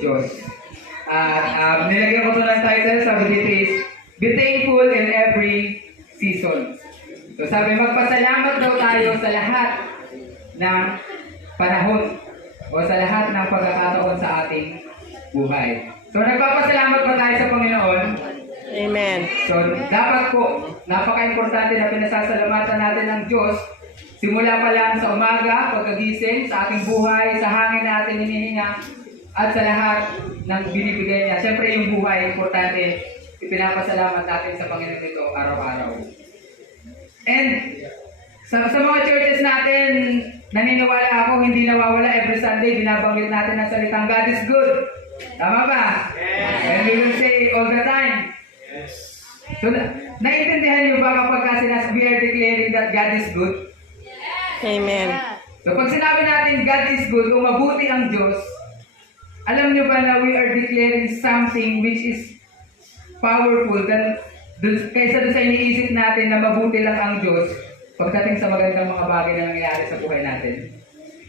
Diyos. At nilagyan ko ito ng title, sabi dito is, Be thankful in every season. So sabi, magpasalamat daw tayo sa lahat ng panahon o sa lahat ng pagkakataon sa ating buhay. So nagpapasalamat ba tayo sa Panginoon? Amen. So dapat po, napaka-importante na pinasasalamatan natin ng Diyos simula pa lang sa umaga, pagkagising, sa ating buhay, sa hangin na ating hinihinga, at sa lahat ng binibigay niya. Siyempre yung buhay, importante, ipinapasalamat natin sa Panginoon ito araw-araw. And sa mga churches natin, naniniwala ako, hindi nawawala every Sunday, binabanggit natin ang salitang God is good. Tama ba? Yes. And we will say all the time. Yes. So, naiintindihan niyo ba kapag we are declaring that God is good? Amen. So pag sinabi natin God is good o mabuti ang Diyos, alam niyo ba na we are declaring something which is powerful kaysa doon sa iniisip natin na mabuti lang ang Diyos pagdating sa magandang mga bagay na nangyayari sa buhay natin.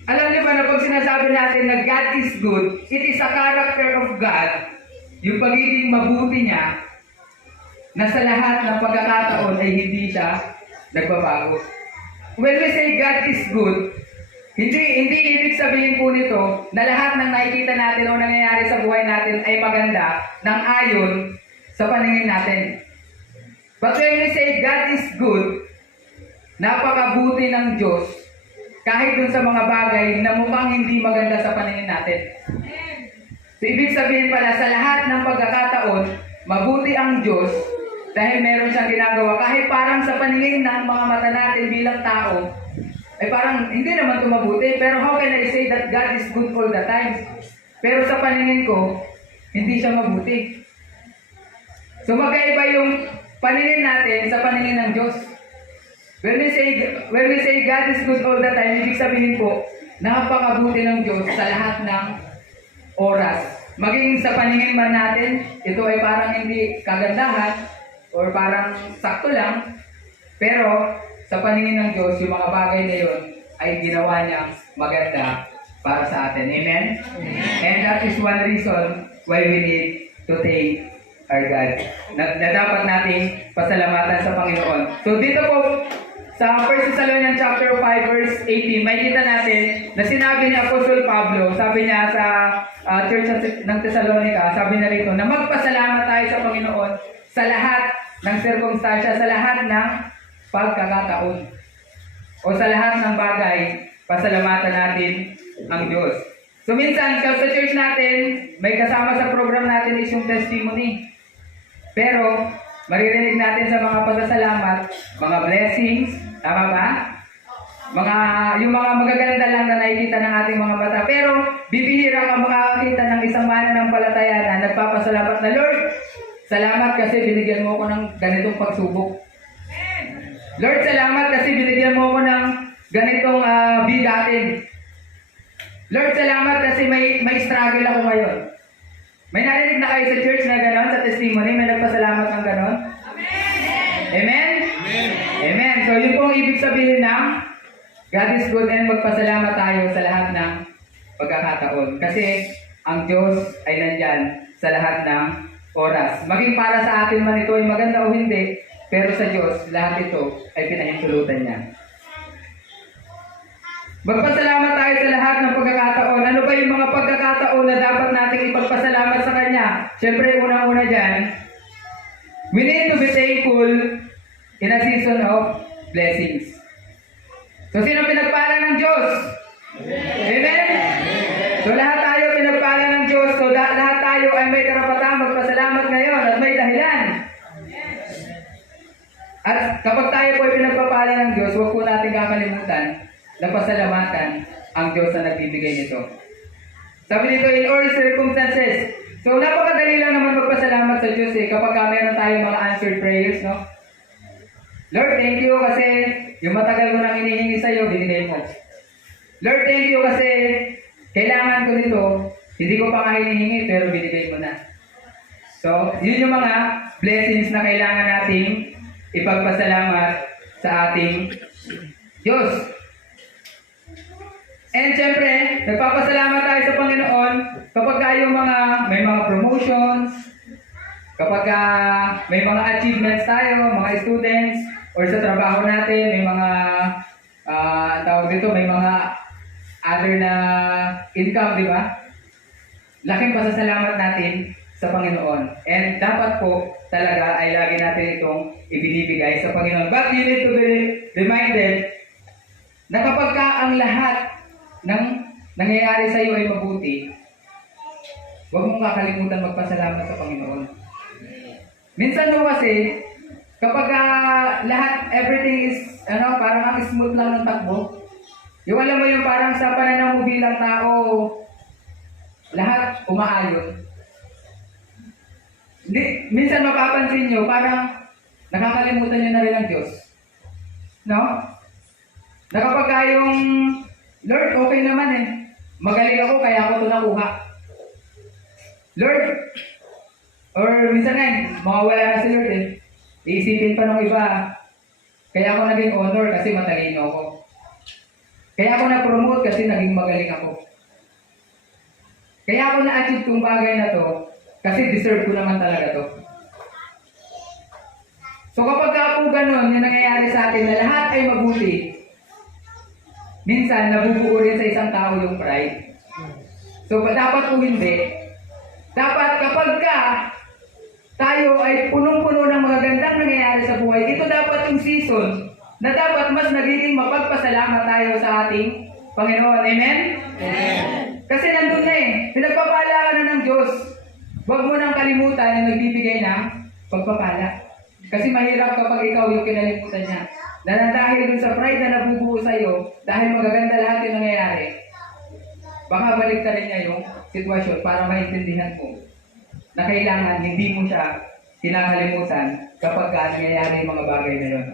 Alam niyo ba na pag sinasabi natin na God is good, it is a character of God, yung pagiging mabuti niya, na sa lahat ng pagkakataon ay hindi siya nagbabago. When we say God is good, hindi ibig sabihin po nito na lahat ng nakikita natin o nangyayari sa buhay natin ay maganda ng ayon sa paningin natin. But when we say God is good, napakabuti ng Diyos kahit dun sa mga bagay na mukhang hindi maganda sa paningin natin. So ibig sabihin pala sa lahat ng pagkakataon, mabuti ang Diyos dahil meron siyang ginagawa. Kahit parang sa paningin ng mga mata natin bilang tao, ay parang hindi naman ito mabuti. Pero how can I say that God is good all the time? Pero sa paningin ko, hindi siya mabuti. So magkaiba yung paningin natin sa paningin ng Diyos. When we say God is good all the time, ibig sabihin po, napakabuti ng Diyos sa lahat ng oras. Maging sa paningin man natin, ito ay parang hindi kagandahan, or parang sakto lang, pero sa paningin ng Diyos, yung mga bagay na yun ay ginawa niya maganda para sa atin. Amen? And that is one reason why we need to thank our God. Na dapat nating pasalamatan sa Panginoon. So dito po, sa 1 Thessalonians chapter 5 verse 18, may kita natin na sinabi ni Apostol Pablo, sabi niya sa Church ng Thessalonica, sabi niya rito, na magpasalamat tayo sa Panginoon sa lahat ng sirkumstansya, sa lahat ng pagkakataon, o sa lahat ng bagay, pasalamatan natin ang Diyos. So minsan, sa church natin, may kasama sa program natin is yung testimony. Pero, maririnig natin sa mga pasasalamat, mga blessings, tama ba? Yung mga magaganda lang na nakikita ng ating mga mata. Pero, bibihira ka makakakita ng isang mananampalataya na nagpapasalamat na, Lord, salamat kasi binigyan mo ako ng ganitong pagsubok. Lord, salamat kasi binigyan mo ako ng ganitong bigatin. Lord, salamat kasi may struggle ako ngayon. May narinig na kayo sa church na gano'n, sa testimony, may nagpasalamat ng gano'n? Amen? Amen? Amen. Amen. So, yun pong ibig sabihin ng God is good and magpasalamat tayo sa lahat ng pagkakataon. Kasi ang Diyos ay nandyan sa lahat ng oras. Maging para sa atin man ito ay maganda o hindi, pero sa Diyos, lahat ito ay pinahintulutan niya. Magpasalamat tayo sa lahat ng pagkakataon. Ano ba yung mga pagkakataon na dapat nating ipagpasalamat sa Kanya? Siyempre, unang-una dyan, we need to be thankful in a season of blessings. So, sino pinagpala ng Diyos? Amen? So, lahat tayo pinagpala ng Diyos. So, lahat tayo ay may karapatang magpasalamat ngayon at may dahilan. At kapag tayo po ay pinagpapala ng Diyos, huwag po natin kakalimutan na pasalamatan ang Diyos na nagbibigay nito. Sabi nito, in all circumstances. So, napakadali lang naman magpasalamat sa Diyos kapag meron tayong mga answered prayers, no? Lord, thank you kasi yung matagal ko nang hinihingi sa iyo, binigay mo. Lord, thank you kasi kailangan ko nito, hindi ko pa nga hinihingi, pero binigay mo na. So, yun yung mga blessings na kailangan nating ipagpasalamat sa ating Diyos. And syempre, nagpapasalamat tayo sa Panginoon kapag tayo may mga promotions, kapag may mga achievements tayo, mga students, or sa trabaho natin, may mga, tawag dito, may mga other na income, di ba? Laking pasasalamat natin sa Panginoon. And dapat po talaga ay lagi natin itong ibinibigay sa Panginoon. But you need to be reminded na kapag ang lahat ng nangyayari sa iyo ay mabuti, huwag mong kakalimutan magpasalamat sa Panginoon. Minsan mo kasi, kapag lahat, everything is, parang ang smooth lang ng takbo, yung alam mo yung parang sa pananaw mo bilang tao, lahat umaayon. Minsan mapapansin nyo, parang nakakalimutan nyo na rin ang Diyos. No? Na kapag yung, Lord, okay naman eh. Magaling ako, kaya ako ito nakuha. Lord, or minsan nga, mawawala na si Lord eh. Iisipin pa ng iba, kaya ako naging honor kasi matalino ako. Kaya ako na-promote kasi naging magaling ako. Kaya ako na-achieve itong bagay na to kasi deserve ko naman talaga to. So kapag po ganun, yung nangyayari sa atin na lahat ay mabuti, minsan nabubuo rin sa isang tao yung pride. So dapat po hindi. Dapat kapag tayo ay punong-puno ng magagandang nangyayari sa buhay, ito dapat yung season na dapat mas nagiging mapagpasalamat tayo sa ating Panginoon. Amen? Amen. Kasi nandun na eh. Pinagpapala ka na ng Diyos. Huwag mo nang kalimutan na nagbibigay ng pagpapala. Kasi mahirap kapag ikaw yung kinalimutan niya. Na dahil dun sa pride na nabubuo sa'yo, dahil magaganda lahat yung nangyayari, baka balik rin niya yung sitwasyon para maintindihan mo na kailangan hindi mo siya kinakalimutan kapag nangyayari yung mga bagay na yun.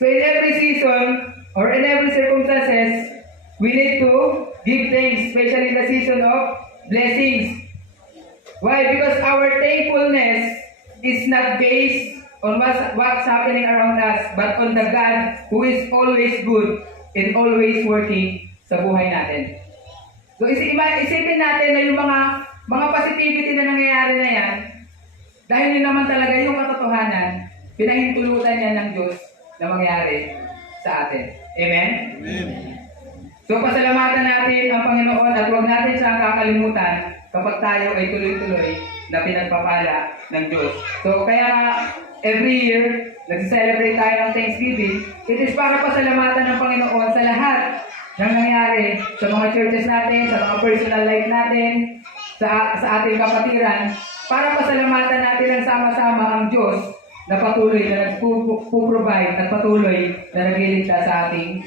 So in every season, or in every circumstances, we need to give thanks, especially in the season of blessings. Why? Because our thankfulness is not based on what's happening around us, but on the God who is always good and always working sa buhay natin. So isipin natin na yung mga positivity na nangyayari na yan, dahil yun naman talaga yung katotohanan, pinahintulutan yan ng Diyos na mangyari sa atin. Amen? Amen. So pasalamatan natin ang Panginoon at huwag natin siyang kakalimutan kapag tayo ay tuloy-tuloy na pinagpapala ng Diyos. So kaya every year, nag-celebrate tayo ng Thanksgiving. It is para pasalamatan ng Panginoon sa lahat ng nangyari sa mga churches natin, sa mga personal life natin, sa ating kapatiran, para pasalamatan natin ang sama-sama ang Diyos na patuloy na nagpo-provide at patuloy na nagliligtas sa ating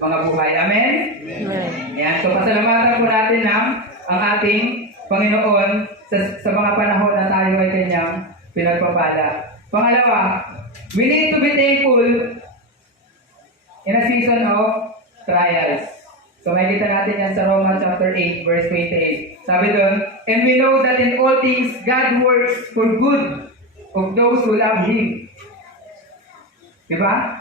mga buhay. Amen? Amen. Yan. So pasalamatan po natin ang ating Panginoon sa mga panahon na tayo ay kanyang pinagpapala. Pangalawa, we need to be thankful in a season of trials. So makikita natin yan sa Romans chapter 8, verse 28. Sabi doon, and we know that in all things God works for good of those who love Him. Diba?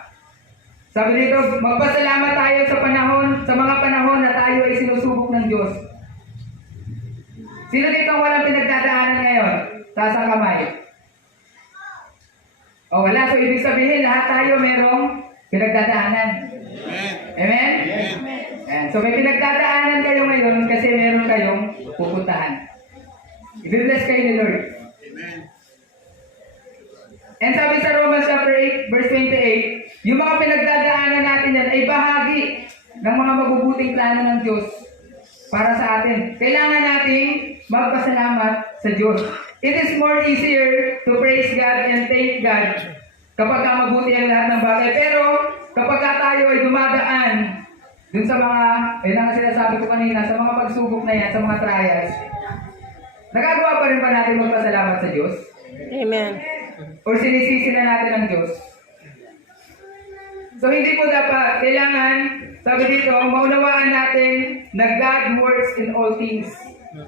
Sabi dito, magpasalamat tayo sa mga panahon na tayo ay sinusubok ng Diyos. Sino dito ang walang pinagdadaanan ngayon? Taas ang kamay. O wala. So ibig sabihin, lahat tayo merong pinagdadaanan. Amen? Amen. So may pinagdadaanan kayo ngayon kasi meron kayong pupuntahan. I-bless kayo ni Lord. Amen. And sabi sa Romans chapter 8, verse 28, yung mga pinagdadaanan natin yan ay bahagi ng mga mabubuting plano ng Diyos para sa atin. Kailangan nating magpasalamat sa Diyos. It is more easier to praise God and thank God kapag mabuti ang lahat ng bagay. Pero kapag tayo ay dumadaan dun sa mga, ang sinasabi ko kanina, sa mga pagsubok na yan, sa mga trials, nagagawa pa rin ba natin magpasalamat sa Diyos? Amen. O sinisisi na natin ang Diyos? So hindi po dapat, kailangan, sabi dito, maunawaan natin na God works in all things.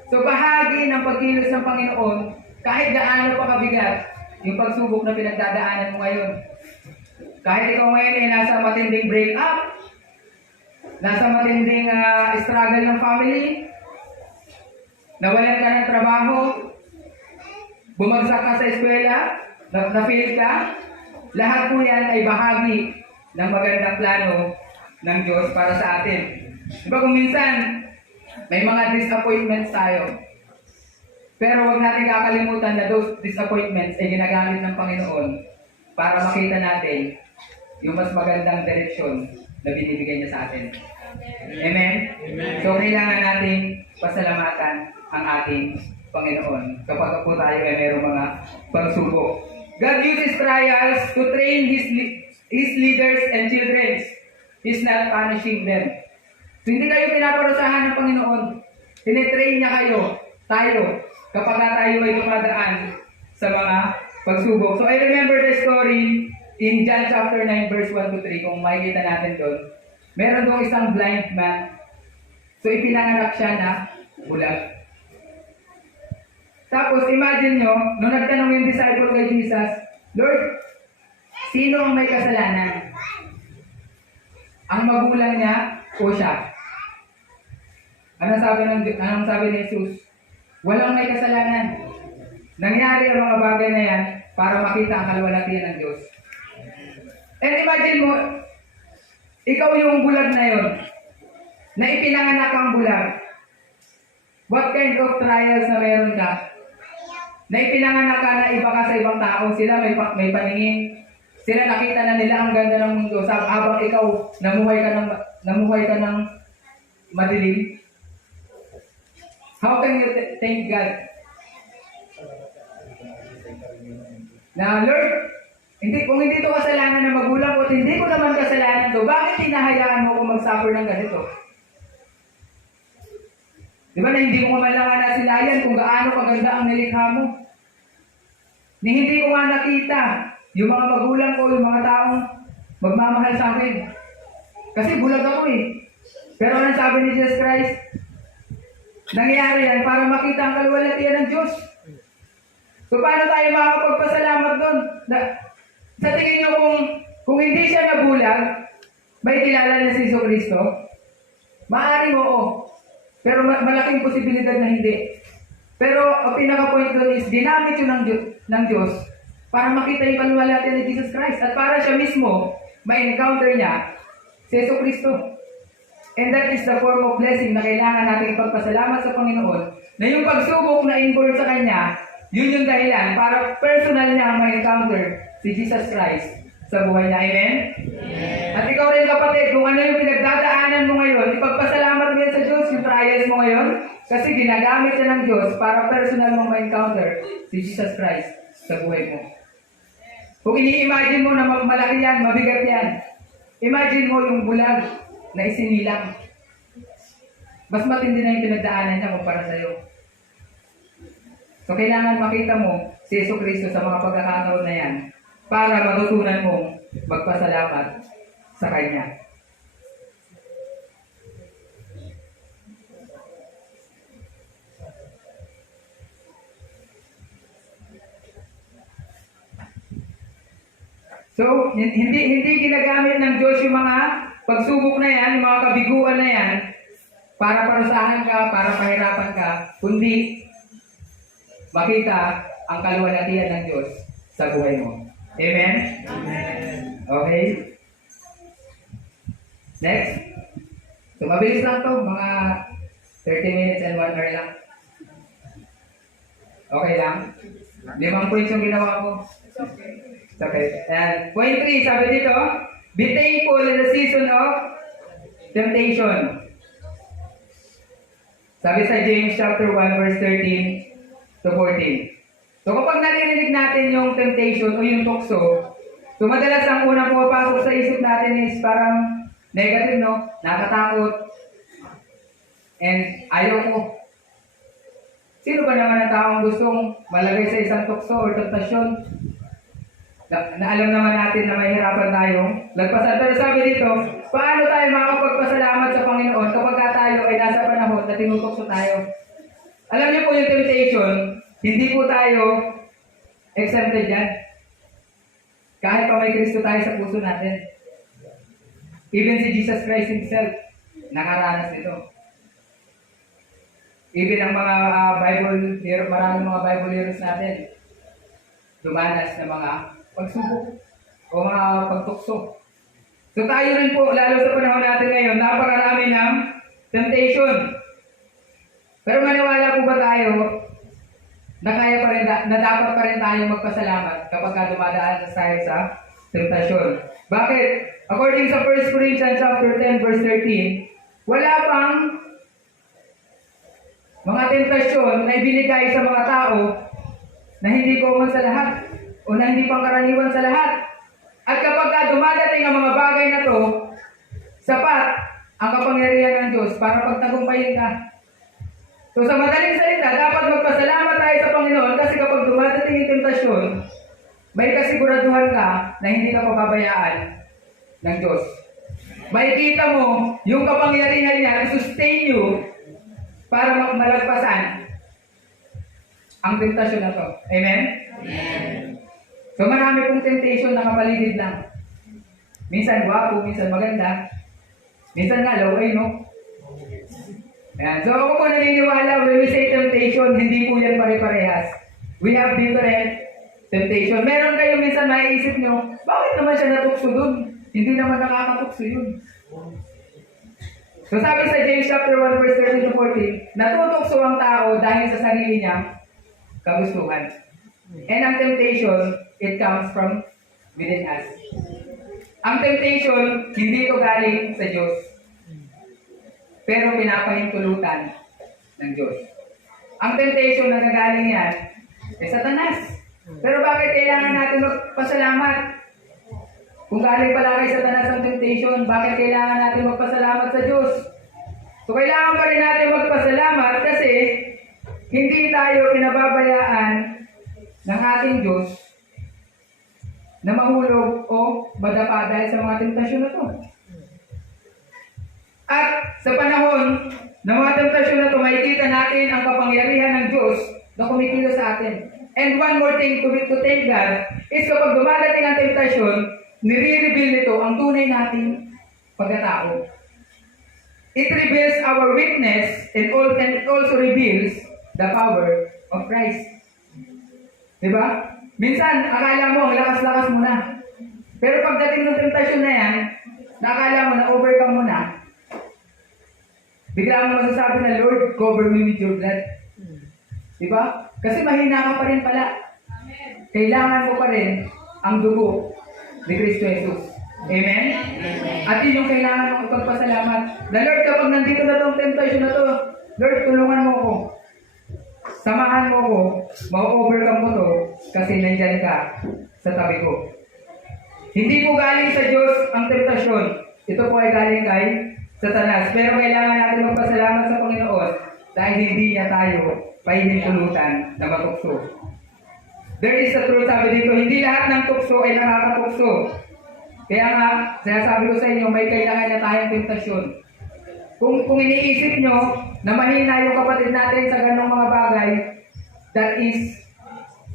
So bahagi ng pagkilos ng Panginoon, kahit gaano pa kabigat, yung pagsubok na pinagdadaanan mo ngayon. Kahit ikaw ngayon ay nasa matinding break-up, nasa matinding struggle ng family, nawalan ka ng trabaho, bumagsak ka sa eskwela, na-fail ka, lahat po yan ay bahagi ng magandang plano ng Diyos para sa atin. Diba kung minsan, may mga disappointments tayo. Pero huwag natin kakalimutan na those disappointments ay ginagamit ng Panginoon para makita natin yung mas magandang direksyon na binibigay niya sa atin. Amen? Amen. So, kailangan natin pasalamatan ang ating Panginoon kapag po tayo ay mayroong mga pagsubok. God uses trials to train His leaders and children. He's not punishing them. So, hindi kayo pinaparusahan ng Panginoon. Tinetrain niya kayo, tayo, kapag tayo ay dumadaan sa mga pagsubok. So, I remember the story in John chapter 9 verse 1 to 3, kung makikita natin doon. Meron doon isang blind man. So, ipinanganak siya na bulag. Tapos, imagine nyo, nung nagtanong yung disciple kay Jesus, Lord, sino ang may kasalanan? Ang magulang niya o siya? Anong sabi ni Jesus? Walang may kasalanan. Nangyari ang mga bagay na yan para makita ang kaluwalhatian ng Diyos. And imagine mo, ikaw yung bulag na yon, na ipinanganak ang bulag. What kind of trials na meron ka? Na ipinanganak ka na iba ka sa ibang tao, sila may paningin, sila nakita na nila ang ganda ng mundo, habang ikaw namuhay ka ng madilim. How can you thank God? Na Lord, kung hindi ito kasalanan ng magulang ko, hindi ko naman kasalanan to, bakit hinahayaan mo kung mag-suffer ng ganito? Di ba na hindi ko man lang nasilayan kung gaano kaganda ang nilikha mo? Ni hindi ko nga nakita yung mga magulang ko, yung mga taong magmamahal sa akin. Kasi bulag ako eh. Pero anong sabi ni Jesus Christ? Nangyari yan para makita ang kaluwalhatian ng Diyos. So paano tayo makakapagpasalamat doon? Sa tingin nyo kung hindi siya nabulag, may kilala na si Jesucristo? Maaaring oo. Pero malaking posibilidad na hindi. Pero ang pinaka-point doon is ginamit yun ng Diyos para makita yung kaluwalhatian ni Jesus Christ. At para siya mismo, ma-encounter niya si Jesucristo. And that is the form of blessing na kailangan natin ipagpasalamat sa Panginoon na yung pagsubok na inborn sa Kanya, yun yung dahilan para personal niya ma-encounter si Jesus Christ sa buhay niya. Amen? Amen. At ikaw rin kapatid, kung ano yung pinagdadaanan mo ngayon, ipagpasalamat mo yan sa Diyos, yung trials mo ngayon, kasi ginagamit siya ng Diyos para personal mo ma-encounter si Jesus Christ sa buhay mo. Kung ini-imagine mo na malaki yan, mabigat yan, imagine mo yung bulag na isinilang. Mas matindi na yung pinagdaanan niya kumpara sa'yo. So, kailangan makita mo si Jesucristo sa mga pagkakataon na yan para matutunan mong magpasalamat sa Kanya. So, hindi ginagamit ng Diyos yung mga pagsubok na yan, yung mga kabiguan na yan, para parusahan ka, para pahirapan ka, kundi makita ang kaluwalhatian ng Diyos sa buhay mo. Amen? Amen. Okay? Next. So, mabilis lang to, mga 30 minutes and 1 hour lang. Okay lang? 5 points yung ginawa ko. Okay. And point 3, sabi dito, be thankful in the season of temptation. Sabi sa James chapter 1 verse 13 to 14. So kapag naririnig natin yung temptation o yung tukso, so madalas ang unang pumapasok sa isip natin is parang negative, no? Nakatakot. And ayaw ko. Sino ba naman ang taong gustong malagay sa isang tukso o temptasyon? Na alam naman natin na mahirapan tayong lagpasan. Pero sabi dito, paano tayo makakapagpasalamat sa Panginoon kapag tayo ay nasa panahon na tinutukso tayo? Alam niyo po yung temptation, hindi po tayo exempted yan. Kahit pa may Kristo tayo sa puso natin. Even si Jesus Christ Himself, nakaranas nito. Even ang mga maraming mga Bible heroes natin, dumanas ng mga pagsubok o mga pagtukso. So tayo rin po, lalo sa panahon natin ngayon, napakarami ng temptation. Pero maniwala po ba tayo na kaya pa rin, na dapat pa rin tayo magpasalamat kapag dumadaan tayo sa temptasyon? Bakit? According sa 1 Corinthians chapter 10 verse 13, wala pang mga tentasyon na ibinigay sa mga tao na hindi common sa lahat o na hindi pangkaraniwan sa lahat. At kapag dumadating ang mga bagay na to, sapat ang kapangyarihan ng Diyos para pagtagumpayin ka. So sa madaling salita, dapat magpasalamat tayo sa Panginoon kasi kapag dumadating yung tentasyon, may kasiguraduhan ka na hindi ka pababayaan ng Diyos. Makikita mo yung kapangyarihan niya to sustain you para malagpasan ang tentasyon na to. Amen? Amen. So marami pong temptation na kapaligid lang. Minsan gwapo, minsan maganda, minsan nga laway, no? Ayan. So ako po naniniwala, when we say temptation, hindi po yan pare-parehas. We have different temptation. Meron kayo minsan maiisip nyo, bakit naman siya natukso dun? Hindi naman nakakatukso yun. So sabi sa James chapter 1 verse 13 to 14, natutukso ang tao dahil sa sarili niyang kagustuhan. And ang temptation, it comes from within us. Ang temptation, hindi ito galing sa Diyos. Pero pinapahintulutan ng Diyos. Ang temptation na nagaling yan, ay Satanas. Pero bakit kailangan natin magpasalamat? Kung galing pala kay Satanas ang temptation, bakit kailangan natin magpasalamat sa Diyos? So kailangan pa rin natin magpasalamat kasi hindi tayo pinababayaan ng ating Diyos na mahulog o madapa dahil sa mga tentasyon na to. At sa panahon ng mga tentasyon na ito, makikita natin ang kapangyarihan ng Diyos na kumikilos sa atin. And one more thing to thank God is kapag dumadating ang tentasyon, nire-reveal nito ang tunay nating pagkatao. It reveals our weakness and it also reveals the power of Christ. Diba? Minsan, akala mo, ang lakas-lakas mo na. Pero pagdating ng tentasyon na yan, nakala mo na overcome mo na, bigla mo masasabi na, Lord, cover me with your blood. Diba? Kasi mahina ka pa rin pala. Kailangan mo pa rin ang dugo ni Kristo Jesus. Amen? At yun yung kailangan mo ipagpasalamat. Na Lord, kapag nandito na itong temptation na to, Lord, tulungan mo ako. Samahan mo ako, ma-overcome mo to, kasi nandyan ka sa tabi ko. Hindi po galing sa Diyos ang temptasyon. Ito po ay galing kay Satanas. Pero kailangan natin magpasalamat sa Panginoon dahil hindi niya tayo pahihintulutan na matukso. There is a truth, sabi dito, hindi lahat ng tukso ay nakakatukso. Kaya nga, sinasabi ko sa inyo, may kanya-kanya tayong tentasyon. Kung iniisip nyo na mahina yung kapatid natin sa ganong mga bagay, that is,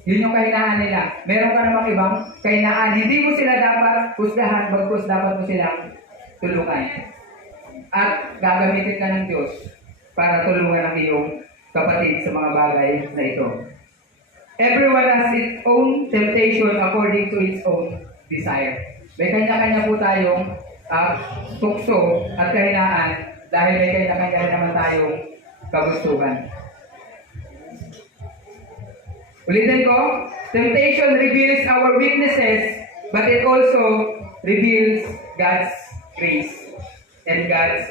yun yung kahinaan nila. Meron ka namang ibang kahinaan. Hindi mo sila dapat husgahan, bagkus dapat mo silang tulungan. At gagamitin ka ng Diyos para tulungan ang iyong kapatid sa mga bagay na ito. Everyone has its own temptation according to its own desire. May kanya-kanya po tayong tukso at kahinaan dahil may kanya-kanya naman tayong kagustuhan. Ulitin ko, temptation reveals our weaknesses, but it also reveals God's grace and God's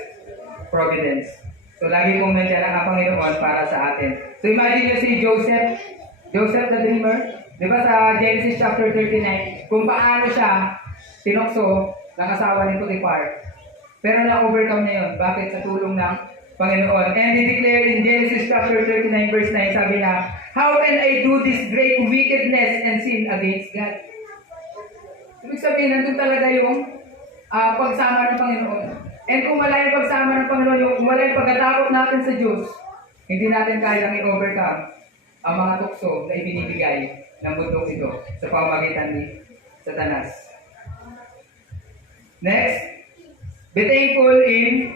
providence. So lagi pong nandiyan ang Panginoon para sa atin. So imagine nyo si Joseph the dreamer, di ba sa Genesis chapter 39, kung paano siya tinokso ng asawa ni Potiphar. Pero na-overcome niya yun. Bakit? Sa tulong ng Panginoon. And he declared in Genesis chapter 39 verse 9, sabi niya, how can I do this great wickedness and sin against God? Ibig sabihin, nandun talaga yung pagsama ng Panginoon. And kung wala yung pagsama ng Panginoon, kung wala yung pagkatakot natin sa Diyos, hindi natin kayang i-overcome ang mga tukso na ibinibigay ng mundong ito sa pamamagitan ni Satanas. Next, be thankful in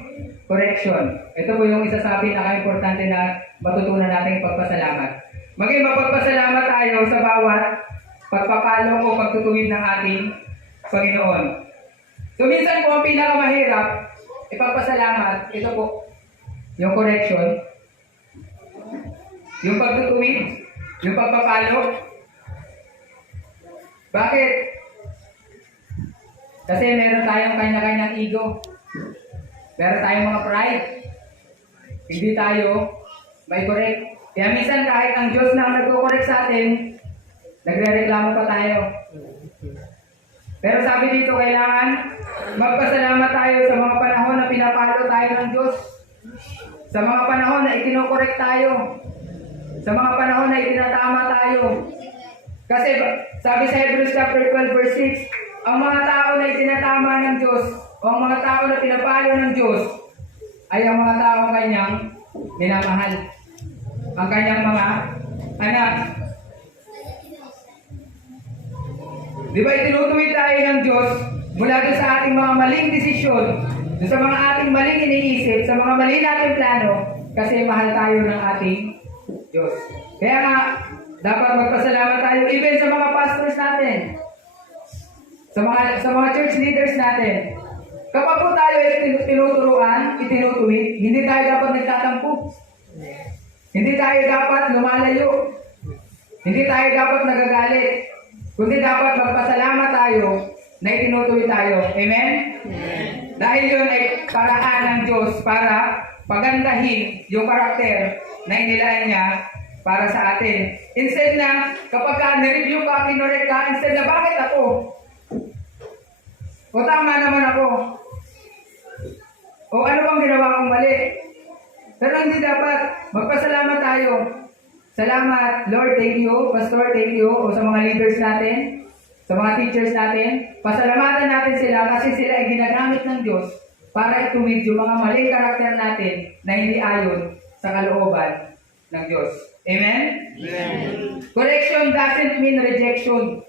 correction. Ito po yung isa sa pinaka-importante na matutunan natin ipagpasalamat. Maging mapagpasalamat tayo sa bawat pagpapalo o pagtutuwid ng ating Panginoon. So minsan po ang pinakamahirap ipagpasalamat, ito po, yung correction, yung pagtutuwid, yung pagpapalo. Bakit? Kasi meron tayong kanya-kanyang ego. Meron tayong mga pride. Hindi tayo may correct. Kaya minsan kahit ang Diyos na ang nagko-correct sa atin, nagre-reklamo pa tayo. Pero sabi dito, kailangan magpasalamat tayo sa mga panahon na pinapalo tayo ng Diyos. Sa mga panahon na ikinokorek tayo. Sa mga panahon na itinatama tayo. Kasi sabi sa Hebrews chapter 12 verse 6, ang mga tao na itinatama ng Diyos o ang mga tao na pinapalo ng Diyos ay ang mga tao kanyang minamahal. Ang kanyang mga anak. Di ba itinutuwid tayo ng Diyos mula doon sa ating mga maling desisyon, doon sa mga ating maling iniisip, sa mga mali nating plano, kasi mahal tayo ng ating Diyos. Kaya nga, dapat magpasalamat tayo even sa mga pastors natin, sa mga church leaders natin. Kapag po tayo ay tinuturuan, itinutuwid, hindi tayo dapat nagtatampo. Hindi tayo dapat lumalayo. Hindi tayo dapat nagagalit. Kundi dapat magpasalamat tayo na itinutuwid tayo. Amen? Amen. Dahil yun ay paraan ng Diyos para pagandahin yung karakter na inilaan niya para sa atin. Instead na kapag na-review ka, kinorek ka, instead na bakit ako? O tama naman ako? O ano bang ginawa kong mali? Pero hindi dapat. Magpasalamat tayo. Salamat, Lord, thank you. Pastor, thank you. O sa mga leaders natin, sa mga teachers natin, pasalamatan natin sila kasi sila ay ginagamit ng Diyos para ituwid yung mga maling karakter natin na hindi ayon sa kalooban ng Diyos. Amen? Amen. Correction doesn't mean rejection.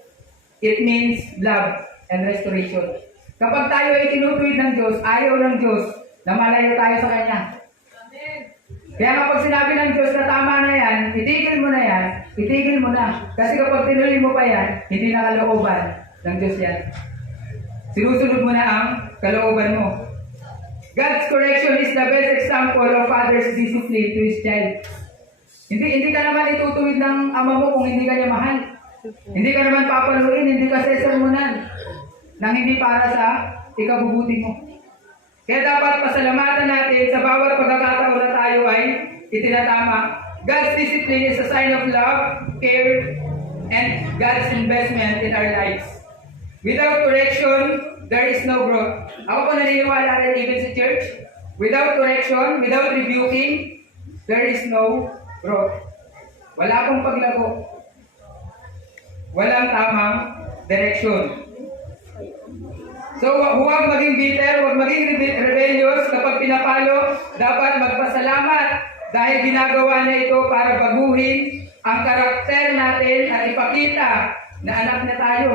It means love and restoration. Kapag tayo ay tinutuwid ng Diyos, ayaw ng Diyos na malayo tayo sa Kanya. Kaya kapag sinabi ng Diyos na tama na yan, itigil mo na yan, itigil mo na. Kasi kapag tinuloy mo pa yan, hindi na kalooban ng Diyos yan. Sinusunod mo na ang kalooban mo. God's correction is the best example of father's discipline to his child. Hindi ka naman itutuwid ng ama mo kung hindi ka niya mahal. Hindi ka naman papaluin, hindi ka sesermonan nang hindi para sa ikabubuti mo. Kaya dapat pasalamatan natin sa bawat pagkakataon na tayo ay itinatama. God's discipline is a sign of love, care, and God's investment in our lives. Without correction, there is no growth. Ako po naniniwala rin even sa church. Without correction, without rebuking, there is no growth. Wala akong paglago. Walang tamang direksyon. So, huwag maging bitter, huwag maging rebellious. Kapag pinapalo, dapat magpasalamat dahil ginagawa niya ito para baguhin ang karakter natin at ipakita na anak na tayo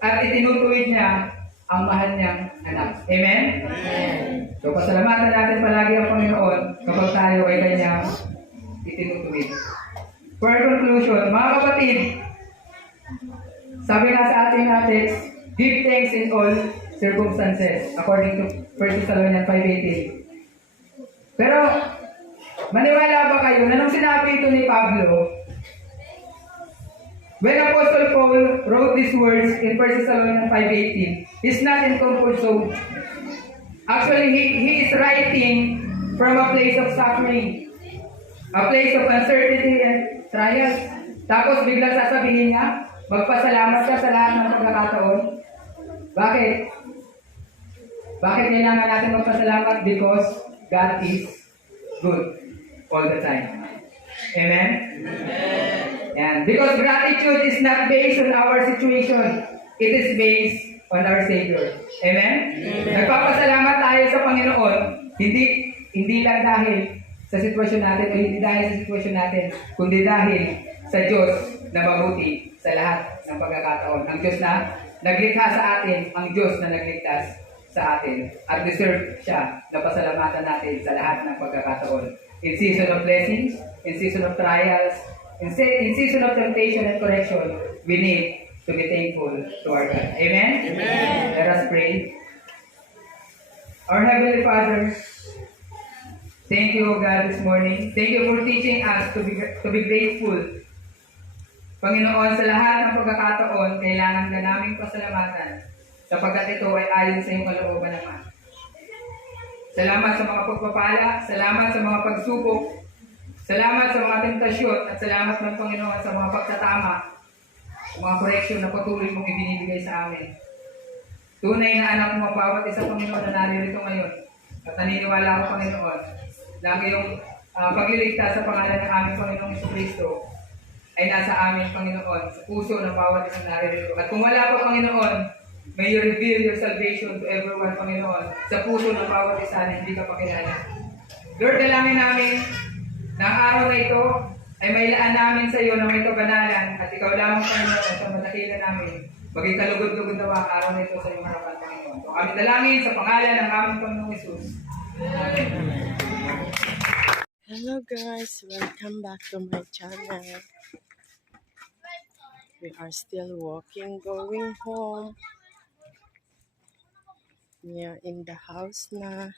at itinutuwid niya ang mahal niyang anak. Amen? Amen. So, pasalamatan natin palagi ang Panginoon kapag tayo ay kanyang itinutuwid. For conclusion, mga kapatid, sabi nga sa ating text, give thanks in all circumstances, according to 1 Thessalonians 5:18. Pero, maniwala ba kayo na nung sinabi ito ni Pablo, when Apostle Paul wrote these words in 1 Thessalonians 5:18, he's not in comfort zone. Actually, he is writing from a place of suffering, a place of uncertainty and trials. Tapos biglang sasabihin nga, magpasalamat ka sa lahat ng pagkakataon. Bakit? Bakit kailangan natin magpasalamat? Because God is good all the time. Amen? Amen. And because gratitude is not based on our situation, it is based on our Savior. Amen? Amen. Nagpapasalamat tayo sa Panginoon, hindi lang dahil sa sitwasyon natin o hindi dahil sa sitwasyon natin, kundi dahil sa Diyos na mabuti sa lahat ng pagkakataon. Ang Diyos na naglikha sa atin, ang Diyos na nagligtas sa atin at deserve siya na pasalamatan natin sa lahat ng pagkakataon. In season of blessings, in season of trials, in season of temptation and correction, we need to be thankful to our God. Amen? Amen. Let us pray. Our Heavenly Father, thank you, O God, this morning. Thank you for teaching us to be grateful. Panginoon, sa lahat ng pagkakataon, kailangan ka naming pasalamatan sapagkat ito ay ayon sa iyong kalooban naman. Salamat sa mga pagpapala, salamat sa mga pagsubok, salamat sa mga tentasyon, at salamat ng Panginoon sa mga pagtatama, sa mga koreksyon na patuloy mong ibinibigay sa amin. Tunay na anak mo ang bawat isa, Panginoon, na naririto ngayon. At naniniwala ako, Panginoon, na ang iyong pagliligtas sa pangalan ng aming Panginoong Jesucristo ay nasa amin, Panginoon, sa puso ng bawat isang naririto. At kung wala pa, Panginoon, may you reveal your salvation to everyone, Panginoon, sa puso ng bawat isa na hindi ka pakilala. Lord, dalangin namin na ang araw na ito ay mailaan namin sa iyo na may kabanalan at ikaw lamang, Panginoon, sa madakilan namin. Maging kalugod-lugod na ang araw na ito sa iyong harapan, Panginoon. So, kami dalangin sa pangalan ng aming Panginoong Jesus. Amen. Hello guys, welcome back to my channel. We are still walking, going home. We are in the house na.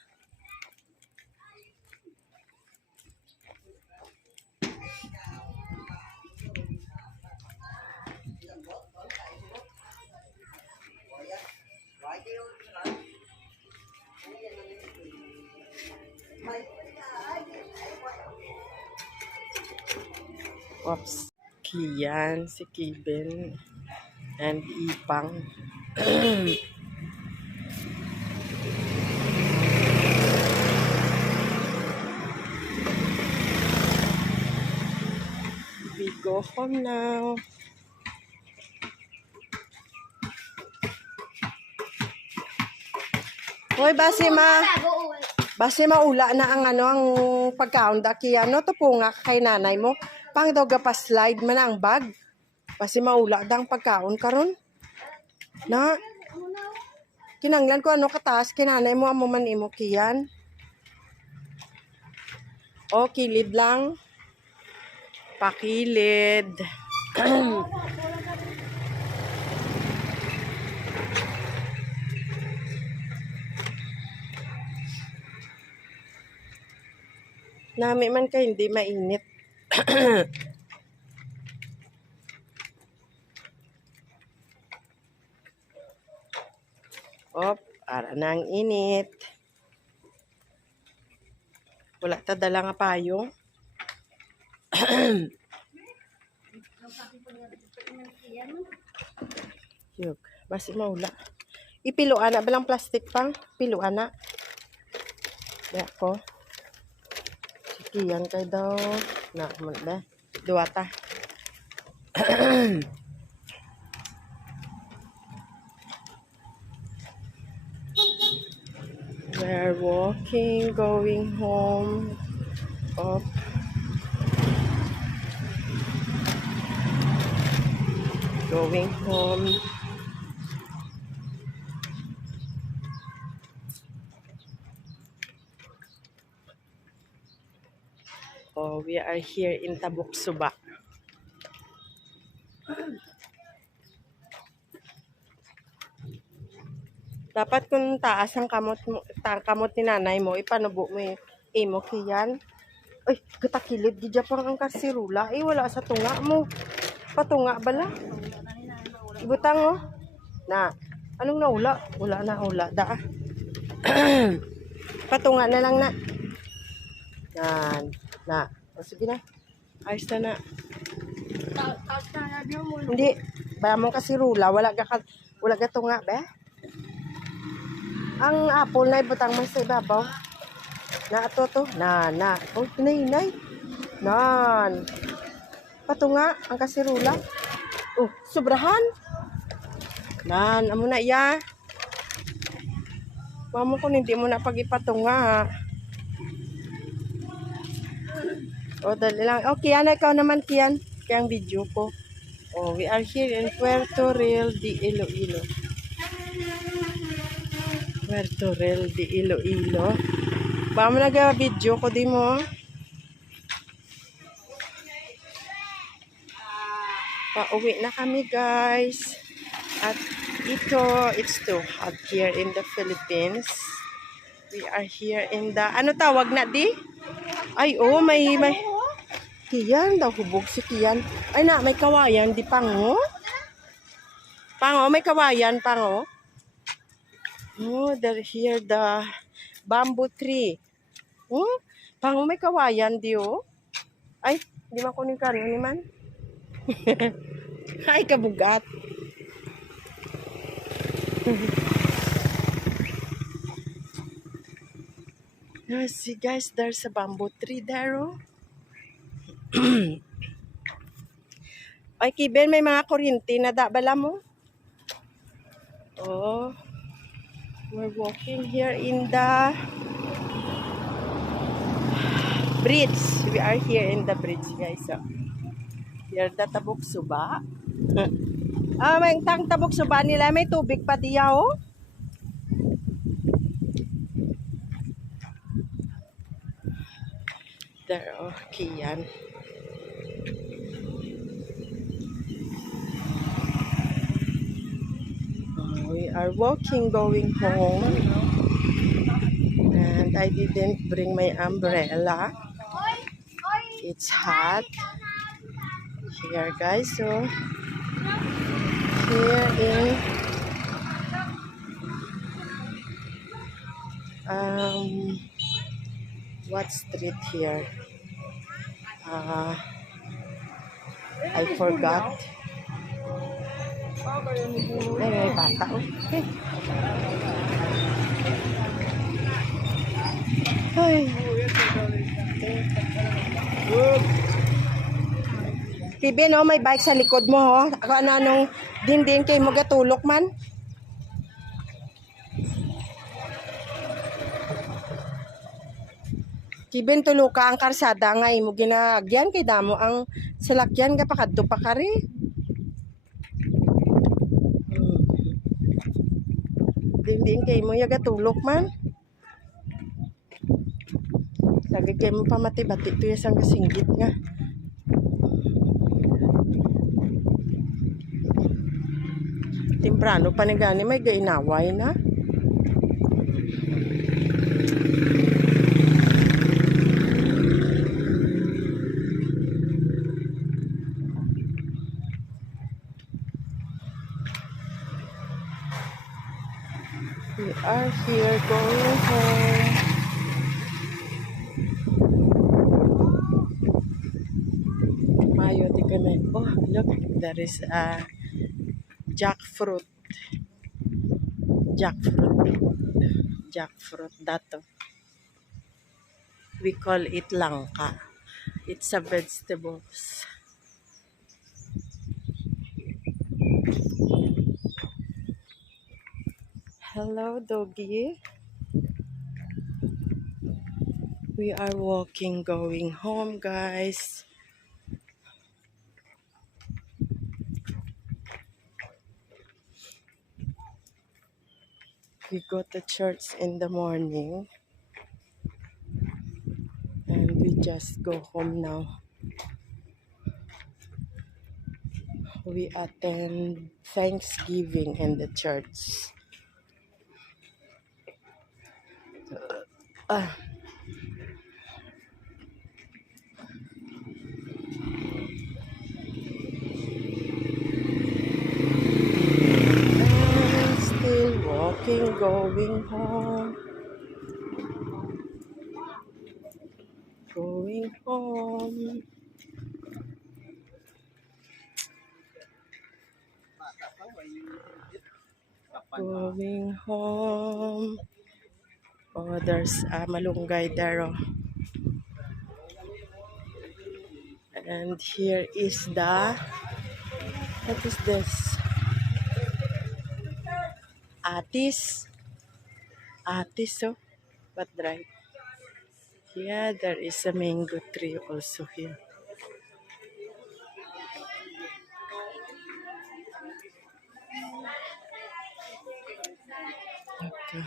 Oops. Kian, si Kibin, and Ipang. We go home now. Hoy, base maula na ang ang pagkaon da kaya to po nga kay nanay mo. Pang daw pa slide man ang bag. Base maula da ang pagkaon karon. Na kinanglan ko kataas kinanay mo amo man imo kiyan. O kilid lang. Pakilid. Nami man kay hindi mainit. Op, ara na ang init. Wala ta dala nga payong. Yug, basi maula. Ipiluan na balang plastic pang, piluan na. Daya ko. Sikiyan kay daw. Na, ba? Duwata. We're walking, going home. Up. Going home. Oh, we are here in Tabuk Suba. Dapat kung taas ang kamot ni nanay mo, ipanubo mo imo kiyan. Ay, katakilid gidya pang ang kasirula. Wala sa tunga mo. Patunga bala. Ibutang oh. Na, anong naula? Wala na ula. Da. Patunga na lang na. Yan. Na. O, sige na. Ayos na na. Hindi. Bala mong kasirula. Wala ka tunga, be? Ang apple na ibutang mo sa ibabaw. Na, to. Na. Oh, hinay. Nan. Patunga ang kasirula. Oh, sobrahan. Nan, amo na iya. Mamo kung hindi mo na pag-ipatunga. O, dali lang. O, Kian, ikaw naman, Kian. Kaya ang video ko. Oh, we are here in Puerto Real de Iloilo. Martorell de Iloilo. Ba mo nag-video ko di mo? Pauwi na kami guys. At it's too hot here in the Philippines. We are here in the, ano tawag na di? Ay, oh, may, Kian daw, hubog si Kian. Ay na, may kawayan, di pango? Pango, may kawayan, pango? Oh, they're here, the bamboo tree. Oh, pango, may kawayan, di oh? Ay, di man kunin ka, ni man? Ay, kabugat. See guys, there's a bamboo tree there, oh. Ay, Kiben, may mga kuryente na bala mo? Oh, we're walking here in the bridge. We are here in the bridge, guys. So, here the Tabuk Suba. May tang Tabuk Suba nila, may tubig pa diya, oh. There, oh, Kian. We are walking, going home. And I didn't bring my umbrella. It's hot here, guys. So, here in what street here? I forgot. Ay, may bata. Okay. Ay. Kibe, no, may bike sa likod mo, ho. Ako anong dinding kay mo gatulok man. Kiben tulo ka ang karsada nga imo ginagyan kay damo ang salakyan ka pakadto pa kari. Dinding kay mo yaga tulok man. Lagi kay mo pamati-bati to yasang kasinggit nga. Temprano pa ni gani may gainaway na. We are here going home. Mayo di kami. Oh, look, there is a jackfruit. Jackfruit dato. We call it langka. It's a vegetables. Hello, doggy. We are walking, going home, guys. We go to church in the morning. And we just go home now. We attend Thanksgiving in the church. And still walking, going home. Going home. Going home. Oh, there's a malunggay there. Oh. And here is the, what is this? Atis. Atis, oh. But right. Yeah, there is a mango tree also here. Okay.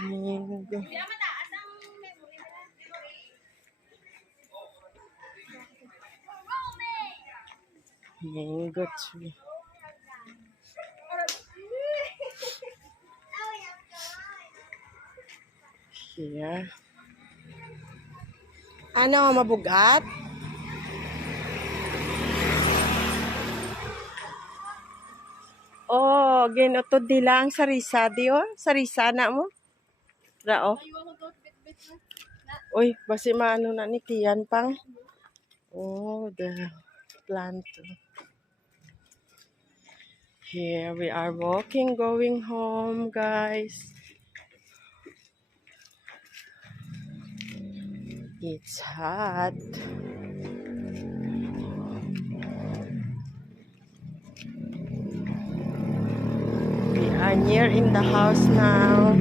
Mingo. Mango tree. Here. Ano, mabugat? Oh, ginutod nila ang sarisa di oh. Sarisa na mo. Rao. Uy, basi maano na ni Kian pang. Oh, the plant. Here we are walking, going home, guys. It's hot. We are near in the house now.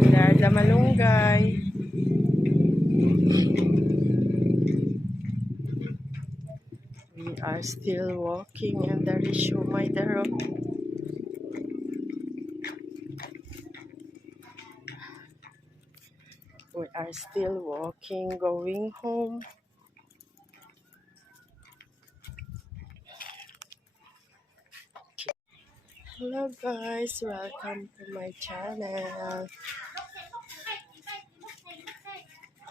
There the malunggay. We are still walking and there is shumai there. We are still walking, going home. Hello guys, welcome to my channel.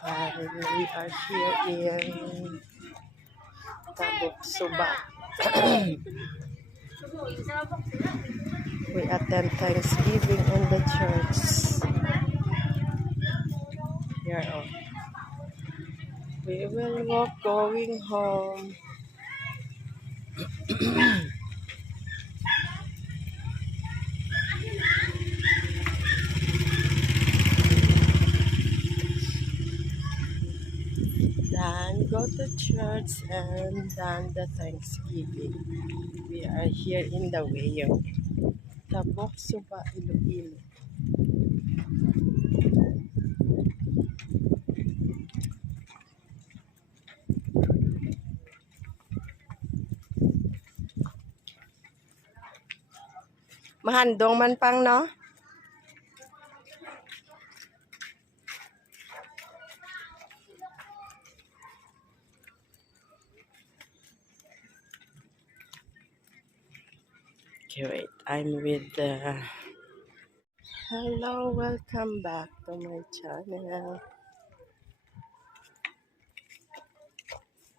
We are here in Tabuk Suba. We attend Thanksgiving in the church. Here, oh. We will walk going home. Then go to church and then the Thanksgiving. We are here in the way of Tabuk Suba, Iloilo. Mahandong man pang, no? Okay, wait. I'm with the... Hello, welcome back to my channel.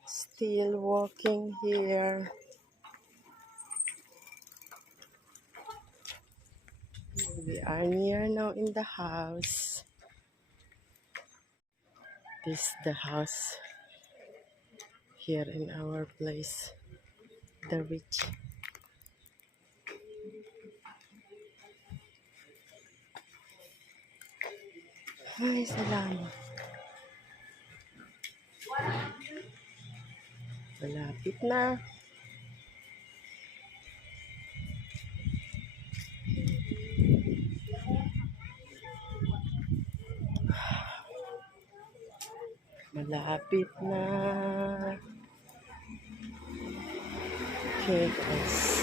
Still walking here. We are near now in the house. This is the house here in our place. The rich. Ay, salamat. Malapit na. Malapit na. Okay, guys.